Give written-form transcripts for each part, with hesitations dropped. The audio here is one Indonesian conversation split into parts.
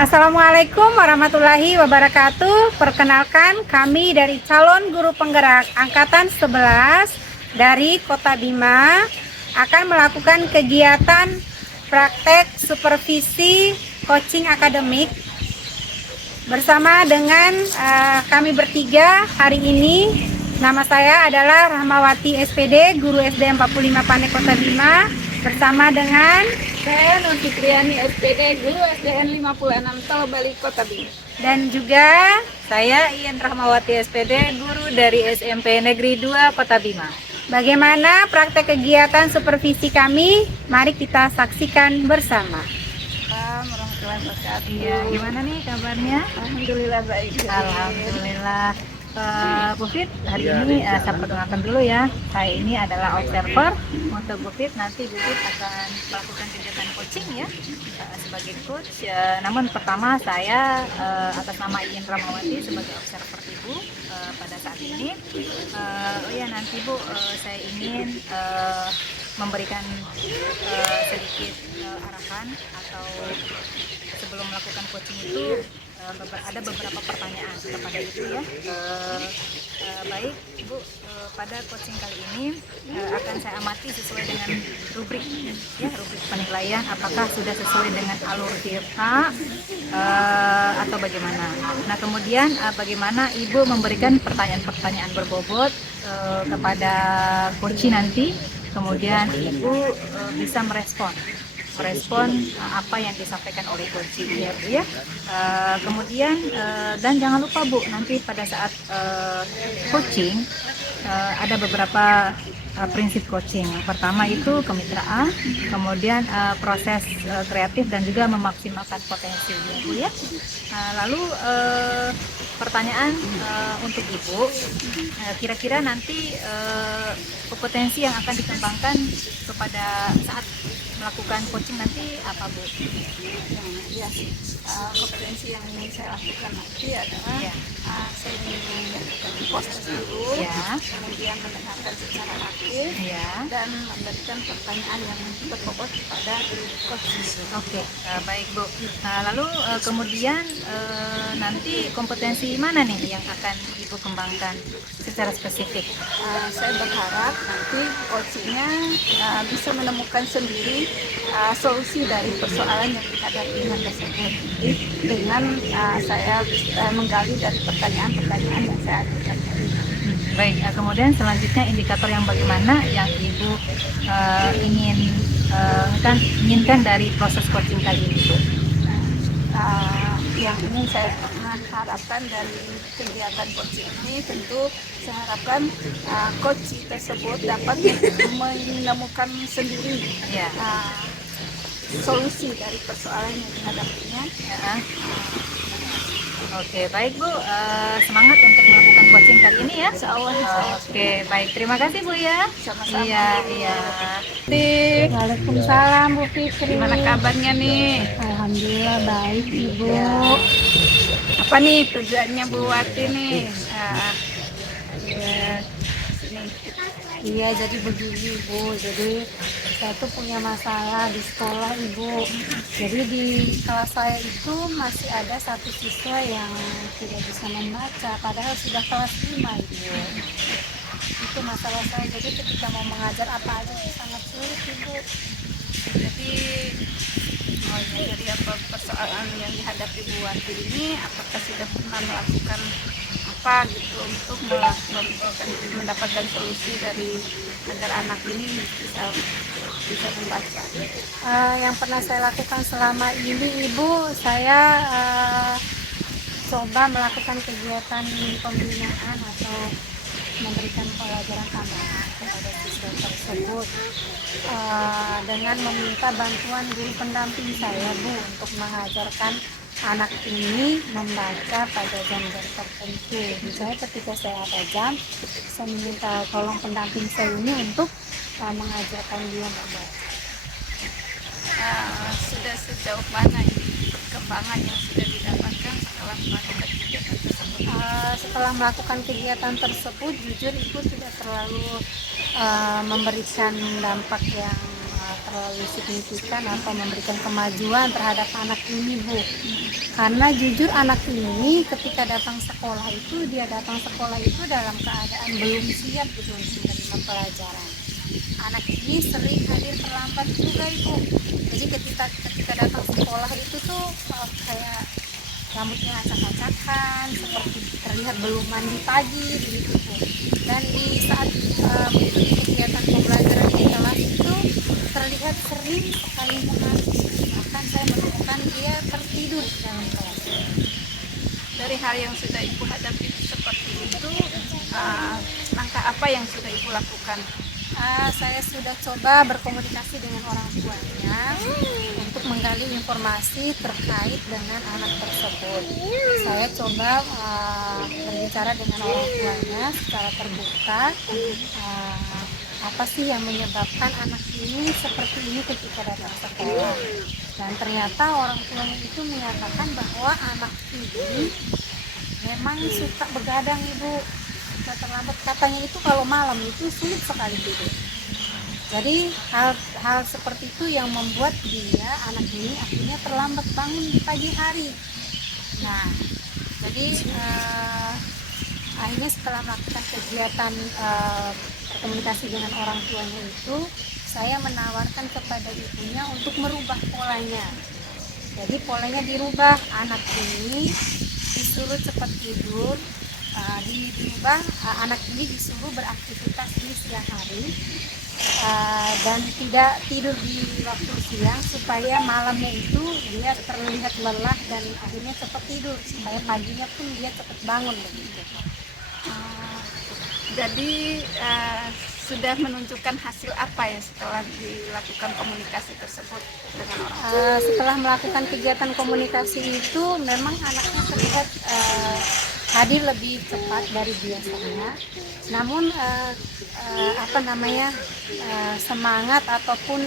Assalamualaikum warahmatullahi wabarakatuh. Perkenalkan, kami dari calon guru penggerak angkatan 11 dari Kota Bima akan melakukan kegiatan praktek supervisi coaching akademik bersama dengan kami bertiga hari ini. Nama saya adalah Rahmawati SPD, guru SD 45 Pane Kota Bima, bersama dengan saya Nur Fitriani SPD, guru SDN 56 Tol Bali Kota Bima. Dan juga Saya Ian Rahmawati SPD, guru dari SMP Negeri 2 Kota Bima. bagaimana praktek kegiatan supervisi kami? Mari kita saksikan bersama. Assalamualaikum warahmatullahi wabarakatuh. Iya, gimana nih kabarnya? Alhamdulillah baik. Alhamdulillah. Bu Fit, hari ini saya perkenalkan dulu ya. Saya ini adalah observer untuk Bu Fit. Nanti Bu Fit akan melakukan kegiatan coaching ya sebagai coach. Namun pertama saya atas nama Ian Ramawati sebagai observer Ibu pada saat ini. Oh ya, nanti Bu, saya ingin memberikan sedikit arahan atau sebelum melakukan coaching itu ada beberapa pertanyaan kepada Ibu ya. Baik Ibu, pada coaching kali ini akan saya amati sesuai dengan rubrik ya, rubrik penilaian apakah sudah sesuai dengan alur kita atau bagaimana. Nah, kemudian bagaimana Ibu memberikan pertanyaan-pertanyaan berbobot kepada coaching nanti, kemudian Ibu bisa merespon apa yang disampaikan oleh coaching ya Bu ya. Kemudian dan jangan lupa Bu, nanti pada saat coaching ada beberapa prinsip coaching. Yang pertama itu kemitraan, kemudian proses kreatif dan juga memaksimalkan potensi ya Bu ya. Lalu pertanyaan untuk Ibu, kira-kira nanti kompetensi yang akan dikembangkan kepada saat melakukan coaching nanti apa Bu? Ya, kompetensi yang ingin saya lakukan nanti adalah saya ingin melakukan proses dulu, kemudian mendengarkan secara aktif dan memberikan pertanyaan yang berbobot kepada coach. Oke, baik Bu. Nah, lalu kemudian nanti kompetensi mana nih yang akan Ibu kembangkan secara spesifik? Saya berharap nanti coachingnya bisa menemukan sendiri solusi dari persoalan yang dihadapi tersebut dengan saya menggali dari pertanyaan-pertanyaan yang saya ajukan. Baik, kemudian selanjutnya indikator yang bagaimana yang Ibu inginkan dari proses coaching kali ini Bu? Yang ingin saya harapkan dari kegiatan coaching ini, tentu saya harapkan coach tersebut dapat menemukan sendiri solusi dari persoalan yang dihadapinya. Oke, baik Bu, semangat untuk melakukan coaching kali ini ya. Insyaallah. Oke, baik, terima kasih Bu ya. Sama-sama. Iya. Waalaikumsalam Bu Fitri. Gimana kabarnya nih? Alhamdulillah baik Ibu. Apa nih tujuannya Bu Wati nih? Iya, jadi begini Bu, jadi saya tuh punya masalah di sekolah Ibu. Jadi di kelas saya itu masih ada satu siswa yang tidak bisa membaca, padahal sudah kelas 5 Ibu. Itu masalah saya, jadi ketika mau mengajar apa aja itu sangat sulit Ibu. Jadi apa persoalan yang dihadapi Bu Wati ini, apakah sudah pernah melakukan apa gitu untuk mendapatkan solusi dari agar anak ini bisa membaca? Yang pernah saya lakukan selama ini Ibu, saya coba melakukan kegiatan pembinaan atau memberikan pelajaran tambahan kepada siswa tersebut dengan meminta bantuan guru pendamping saya Bu untuk mengajarkan anak ini membaca pada jam-jam tertentu. Misalnya ketika saya ada jam, saya meminta tolong pendamping saya ini untuk mengajarkan dia membaca. Sudah sejauh mana ini perkembangan yang sudah didapatkan setelah melakukan kegiatan tersebut? Setelah melakukan kegiatan tersebut, jujur Ibu tidak terlalu memberikan dampak yang terlalu signifikan atau memberikan kemajuan terhadap anak ini, Bu. Karena jujur anak ini ketika datang sekolah itu, dia datang sekolah itu dalam keadaan belum siap gitu untuk menerima pelajaran. Anak ini sering hadir terlambat juga, Ibu. Jadi ketika datang sekolah itu tuh kayak rambutnya acak-acakan, seperti terlihat belum mandi pagi begitu, Bu. Dan di saat mengikuti kegiatan pembelajaran di kelas itu terlihat sering sekali menangis. Bahkan saya menemukan dia tertidur di dalam kelas. Dari hal yang sudah Ibu hadapi seperti itu, langkah apa yang sudah Ibu lakukan? Saya sudah coba berkomunikasi dengan orang tuanya untuk menggali informasi terkait dengan anak tersebut. Saya coba berbicara dengan orang tuanya secara terbuka, apa sih yang menyebabkan anak ini seperti ini ketika datang sekolah. Dan ternyata orang tuanya itu menyatakan bahwa anak ini memang suka begadang, Ibu. Terlambat, katanya itu kalau malam itu sulit sekali tidur. Jadi hal seperti itu yang membuat dia, anak ini akhirnya terlambat bangun di pagi hari. Nah, jadi akhirnya setelah melakukan kegiatan komunikasi dengan orang tuanya itu, saya menawarkan kepada ibunya untuk merubah polanya. Jadi polanya dirubah, anak ini disuruh cepat tidur, dirubah, anak ini disuruh beraktivitas di siang hari dan tidak tidur di waktu siang supaya malamnya itu dia terlihat lelah dan akhirnya cepat tidur supaya paginya pun dia cepat bangun begitu. Jadi sudah menunjukkan hasil apa ya setelah dilakukan komunikasi tersebut dengan orang tua? Setelah melakukan kegiatan komunikasi itu memang anaknya terlihat hadir lebih cepat dari biasanya. Namun semangat ataupun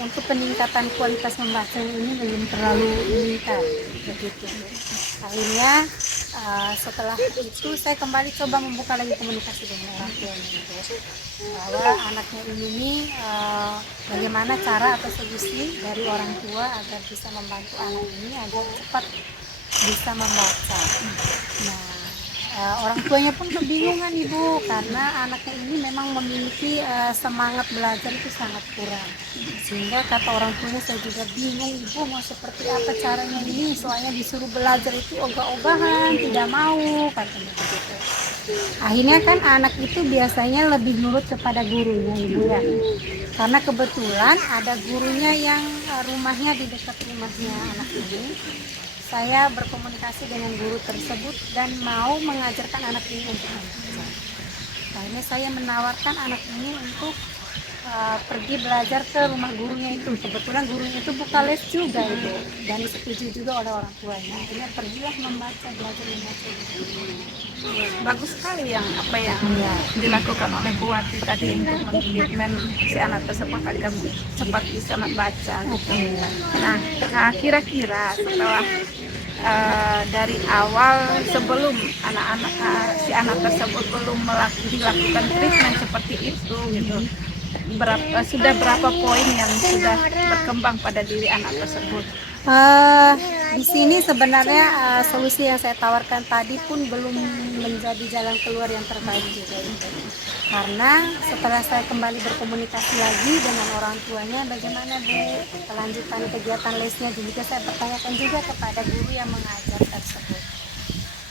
untuk peningkatan kualitas membaca ini belum terlalu meningkat begitu. Akhirnya setelah itu saya kembali coba membuka lagi komunikasi dengan orang tuanya bahwa anaknya ini bagaimana cara atau solusi dari orang tua agar bisa membantu anak ini agar cepat bisa membaca. Nah, orang tuanya pun kebingungan, Ibu, karena anaknya ini memang memiliki semangat belajar itu sangat kurang. Sehingga kata orang tuanya, saya juga bingung, Ibu, mau seperti apa caranya ini, soalnya disuruh belajar itu ogah-ogahan, tidak mau, katanya begitu. Akhirnya kan anak itu biasanya lebih nurut kepada gurunya, Ibu, ya. Karena kebetulan ada gurunya yang rumahnya di dekat rumahnya anak ini. Saya berkomunikasi dengan guru tersebut dan mau mengajarkan anak ini untuk membaca. Akhirnya saya menawarkan anak ini untuk pergi belajar ke rumah gurunya itu. Kebetulan gurunya itu buka les juga, Ibu, dan disetujui juga oleh orang tuanya. Akhirnya pergilah belajar membaca. Bagus sekali yang dilakukan oleh Bu Wati tadi untuk mengkomitmen si anak tersebut agar cepat bisa membaca gitu. Nah, kira-kira setelah dari awal sebelum si anak tersebut belum dilakukan treatment seperti itu gitu, sudah berapa poin yang sudah berkembang pada diri anak tersebut? Di sini sebenarnya solusi yang saya tawarkan tadi pun belum menjadi jalan keluar yang terbaik juga, karena setelah saya kembali berkomunikasi lagi dengan orang tuanya, bagaimana Bu kelanjutan kegiatan lesnya, juga saya pertanyakan juga kepada guru yang mengajar tersebut.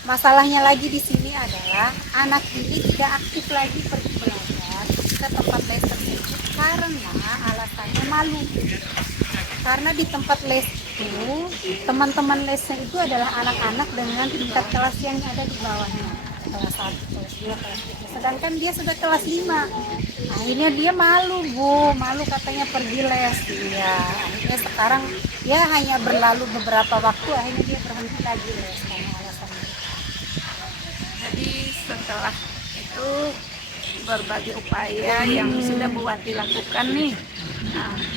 Masalahnya lagi di sini adalah anak ini tidak aktif lagi pergi belajar ke tempat les tersebut karena alasannya malu. Karena di tempat les itu, teman-teman lesnya itu adalah anak-anak dengan tingkat kelas yang ada di bawahnya, kelas 1, kelas 2, kelas 3. Sedangkan dia sudah kelas 5. Akhirnya dia malu, Bu, malu katanya pergi les. Iya, akhirnya sekarang ya hanya berlalu beberapa waktu, akhirnya dia berhenti lagi les karena alasannya. Jadi setelah itu berbagai upaya yang sudah Bu Wati lakukan nih,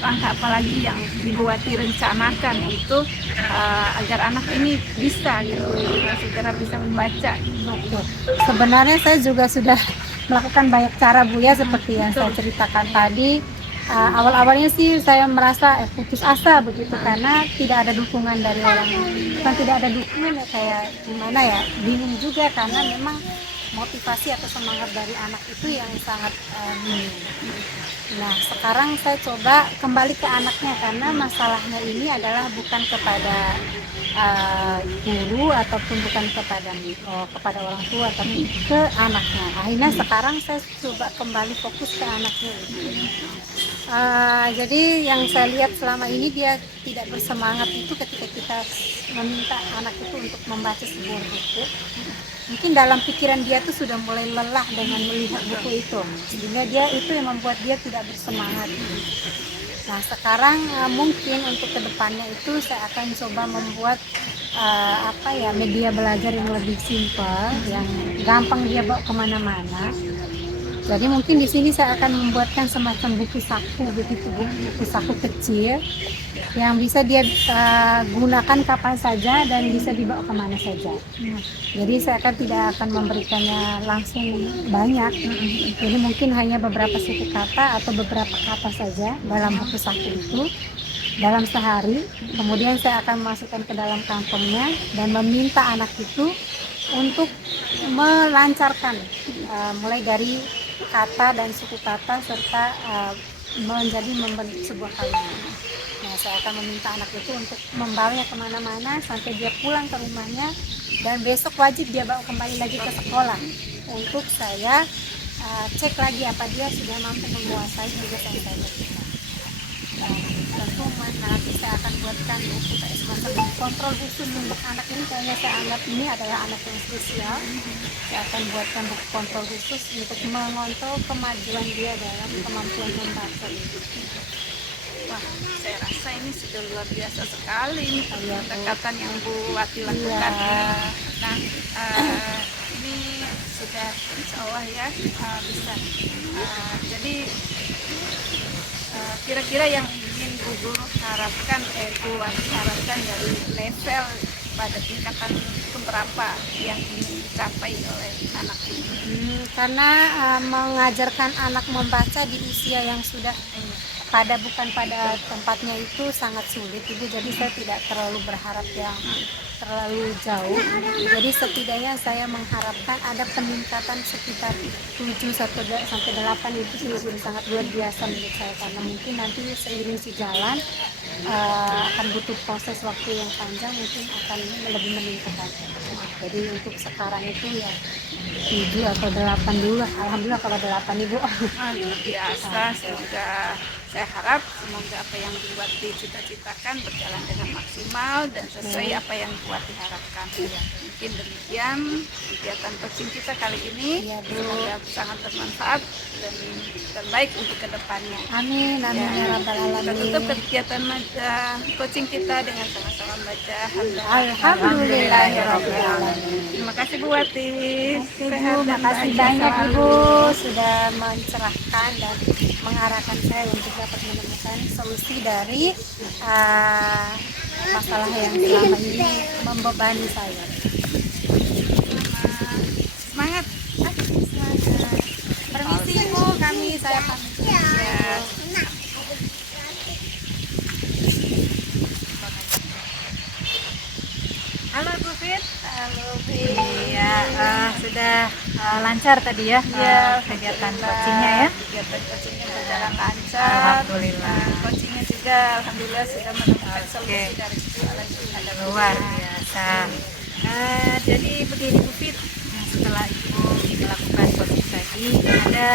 langkah apa lagi yang Bu Wati rencanakan untuk agar anak ini bisa gitu, segera bisa membaca? Sebenarnya saya juga sudah melakukan banyak cara, Bu, ya, seperti yang saya ceritakan tadi. Awal-awalnya sih saya merasa putus asa begitu karena tidak ada dukungan dari orang, bukan tidak ada dukungan ya, kayak gimana ya, bingung juga karena memang motivasi atau semangat dari anak itu yang sangat minim. Nah, sekarang saya coba kembali ke anaknya karena masalahnya ini adalah bukan kepada guru ataupun bukan kepada orang tua, tapi ke anaknya. Akhirnya sekarang saya coba kembali fokus ke anaknya. Jadi yang saya lihat selama ini dia tidak bersemangat itu ketika kita meminta anak itu untuk membaca sebuah buku. Mungkin dalam pikiran dia tuh sudah mulai lelah dengan melihat buku itu, sehingga dia itu yang membuat dia tidak bersemangat. Nah, sekarang mungkin untuk kedepannya itu saya akan coba membuat media belajar yang lebih simpel, yang gampang dia bawa kemana-mana. Jadi mungkin di sini saya akan membuatkan semacam buku saku begitu, buku saku kecil yang bisa dia gunakan kapan saja dan bisa dibawa kemana saja. Jadi saya tidak akan memberikannya langsung banyak. Jadi mungkin hanya beberapa suku kata atau beberapa kata saja dalam buku saku itu dalam sehari. Kemudian saya akan masukkan ke dalam kantongnya dan meminta anak itu untuk melancarkan mulai dari kata dan suku kata serta menjadi membentuk sebuah kalimat. Nah, saya akan meminta anak itu untuk membawanya kemana-mana sampai dia pulang ke rumahnya, dan besok wajib dia bawa kembali lagi ke sekolah untuk saya cek lagi apa dia sudah mampu menguasai juga sampai saya. Tentu nanti saya akan buatkan buku semacam kontrol khusus untuk anak ini, karena saya anggap ini adalah anak yang spesial. Saya akan buatkan buku kontrol khusus untuk mengontrol kemajuan dia dalam kemampuan membaca. Wah, saya rasa ini sudah luar biasa sekali ini pendekatan yang Bu Wati lakukan ini. Nah, ini sudah insya Allah ya bisa. Jadi kira-kira yang ingin Bu Guru harapkan, Bu Wati harapkan dari level pada tingkatan keberapa yang ingin dicapai oleh anak ini? Karena mengajarkan anak membaca di usia yang sudah bukan pada tempatnya itu sangat sulit, Ibu. Jadi saya tidak terlalu berharap yang terlalu jauh. Jadi setidaknya saya mengharapkan ada peningkatan sekitar 7 sampai 8 itu sudah sangat luar biasa menurut saya, karena mungkin nanti seiring sejalan akan butuh proses waktu yang panjang, mungkin akan lebih meningkat. Jadi untuk sekarang itu ya 7 atau 8 dulu. Alhamdulillah kalau 8, Ibu. Luar biasa. Saya harap semoga apa yang Bu Wati cita-citakan berjalan dengan maksimal dan sesuai apa yang Bu Wati harapkan. Mungkin demikian kegiatan coaching kita kali ini. Semoga sangat bermanfaat dan terbaik untuk kedepannya. Amin, amin ya rabbal alamin. Kita tutup kegiatan coaching kita dengan sama-sama baca Alhamdulillahirabbil alamin. Terima kasih Bu Wati. Terima kasih banyak Ibu sudah mencerahkan dan mengarahkan saya untuk dapat menemukan solusi dari masalah yang selama ini membebani saya. Semangat. Permisi Ibu, saya pamit. Ya. Halo Bu Fit. Halo Iya, sudah lancar tadi ya, kegiatan coachingnya ya. Kegiatan coachingnya berjalan lancar. Alhamdulillah. Coachingnya juga alhamdulillah sudah menemukan solusi dari persoalan yang ada. Luar biasa. Jadi begini Bu Fit, setelah Ibu melakukan coaching tadi, ada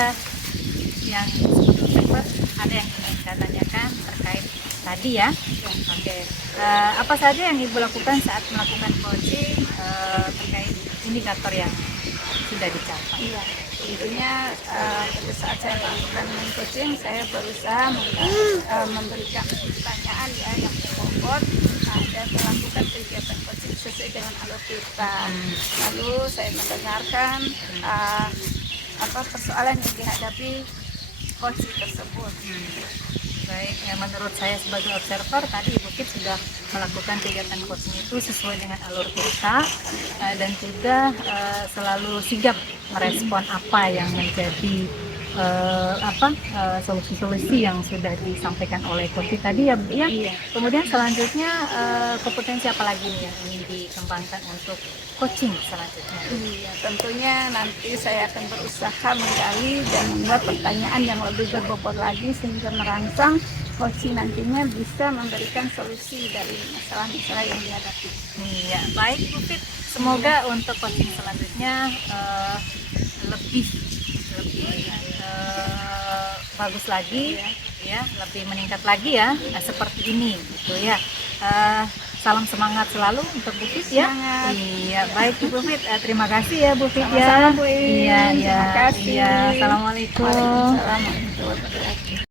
yang ingin saya tanyakan terkait tadi ya. Oke. Apa saja yang Ibu lakukan saat melakukan coaching terkait indikator yang sudah dicapai? Iya, intinya pada saat saya melakukan coaching, saya berusaha memberikan pertanyaan ya yang berbobot, dan melakukan kegiatan coaching sesuai dengan alur kita. Lalu saya mendengarkan persoalan yang dihadapi coaching tersebut. Baik, menurut saya sebagai observer tadi Ibu Fit sudah melakukan kegiatan coaching itu sesuai dengan alur kita dan juga selalu sigap merespon apa yang menjadi solusi-solusi yang sudah disampaikan oleh Coach tadi ya Bu ya. Iya. Kemudian selanjutnya kompetensi apa lagi nih yang ingin dikembangkan untuk coaching selanjutnya? Iya, tentunya nanti saya akan berusaha menggali dan membuat pertanyaan yang lebih berbobot lagi sehingga merangsang coaching nantinya bisa memberikan solusi dari masalah-masalah yang dihadapi. Iya, baik Bu Fit. Semoga untuk coaching selanjutnya lebih bagus lagi, ya, lebih meningkat lagi ya, seperti ini, gitu ya. Salam semangat selalu untuk Bu Fit ya. Semangat. Iya, baik Bu Fit. Terima kasih ya Bu Fit Sama-sama, ya. Bu In. Iya, iya. Terima kasih. Iya, assalamualaikum. Waalaikumsalam warahmatullahi wabarakatuh.